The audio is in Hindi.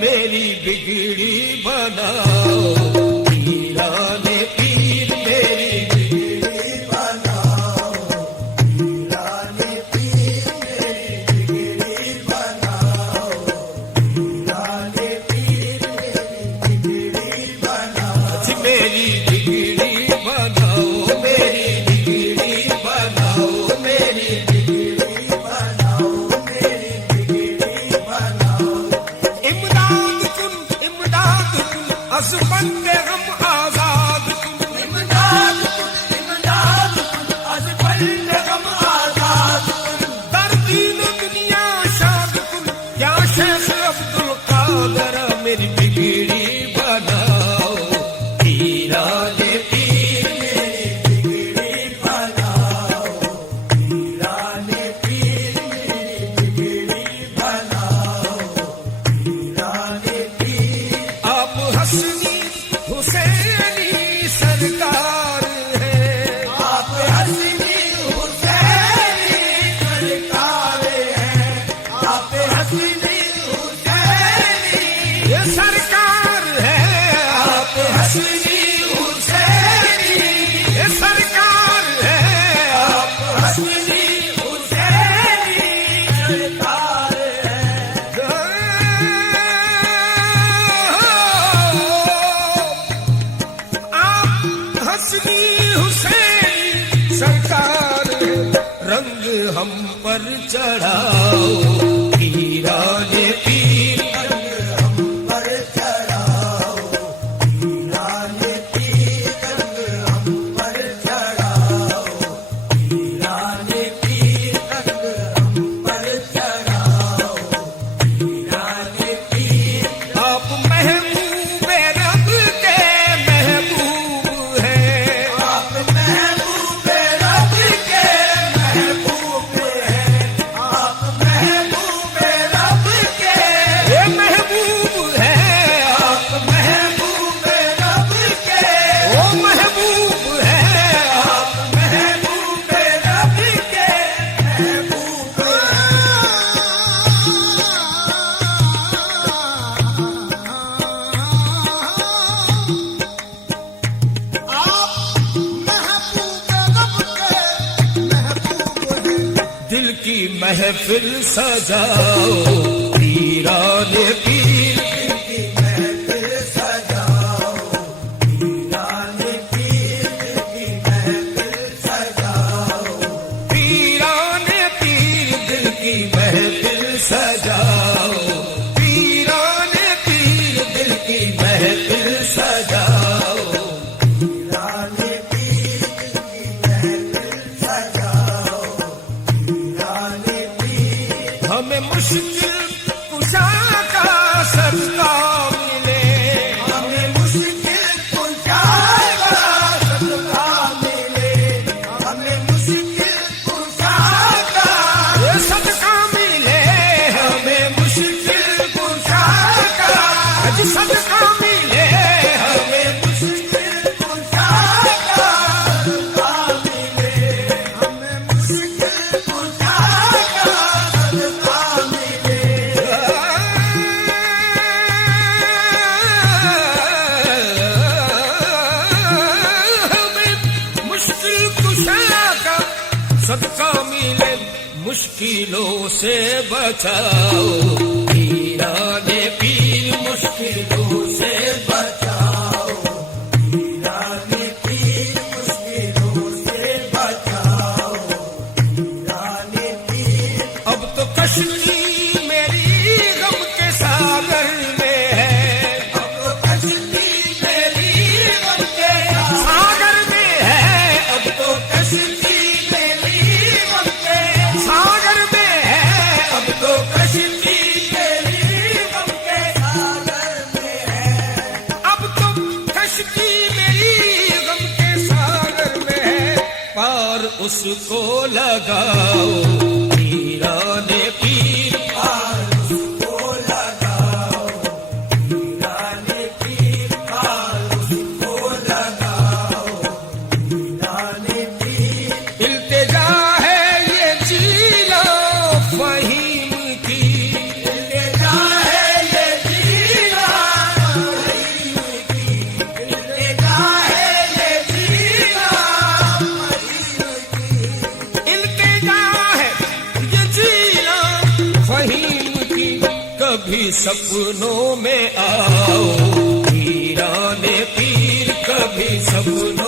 मेरी बिगड़ी बनाओ, पीराने पीर मेरी बिगड़ी बनाओ, पीराने पीर मेरी बिगड़ी बनाओ, पीराने पीर मेरी बिगड़ी बनाओ, मेरी बिगड़ी बनाओ, मेरी बिगड़ी बनाओ, मेरी बिगड़ी बनाओ, मेरी बिगड़ी बनाओ। इमदाद कुन अज़मत हम आजाद कुन, इमदाद कुन अज़मत हम आजाद कुन, दर्दीन दुनिया शाद कुन, या शेख अब्दुल कादर मेरी बिगड़ी बनाओ, पीराने पीर मेरी बिगड़ी बनाओ, पीराने पीर मेरी बिगड़ी बनाओ, पीराने पीर। आप हसनी हुसैनी सरकार है, आप हसनी हुसैनी सरकार है, आप हसनी हुसैनी ये सरकार है, आप हसनी हुसैनी ये सरकार है, आप हसनी हुसैनी सरकार है। आप हसनी हुसैनी सरकार है, रंग हम पर चढ़ाओ, पीराने पीर रंग हम पर चढ़ाओ, पीराने पीर रंग हम पर चढ़ाओ, पीराने पीर रंग हम पर चढ़ाओ, पीराने पीर। आप महबूब रब के महबूब हैं, आप महबूब रब के महबूब हैं, आप महबूब रब के ये महबूब हैं, आप महबूब रब के वो महबूब हैं, आप महबूब रब के महबूब दिल की महफिल सजाओ, पीराने पीर दिल की महफिल सजाओ, पीराने पीर दिल की महफिल सजाओ, पीराने पीर दिल की महफिल सजाओ, पीराने पीर दिल की महफिल सजाओ, पीराने पीर दिल की महफिल सजाओ, पीराने पीर। हमें मुश्किल कुशा का सदका मिले, हमें मुश्किल कुशा का सदका मिले, हमें मुश्किल कुशा का ये सदका मिले, हमें मुश्किल कुशा का आज सदका मिले, हमें मुश्किल कुशा का सदका मिले, हमें मुश्किल कुशा का सदका मिले। हमें मुश्किल कुशा का सदका मिले, मुश्किलों से बचाओ, पीराने पीर मुश्किलों से बचाओ, पीराने पीर मुश्किलों से बचाओ, पीराने पीर। अब तो कश्ती मेरी गम के सागर में है, अब तो कश्ती मेरी गम के सागर में है, अब तो कश्ती मेरी गम के सागर में है, अब तो कश्ती मेरी गम के सागर में है, अब तो कश्ती मेरी गम के सागर में है, पार उसको लगाओ, पीराने पीर पार उसको लगाओ, पीराने पीर पार उसको लगाओ, पीराने पीर। इल्तिजा है ये जीलो फहीम की, इल्तिजा है ये जीलो कभी सपनों में आओ, वीराने पीर कभी सपनों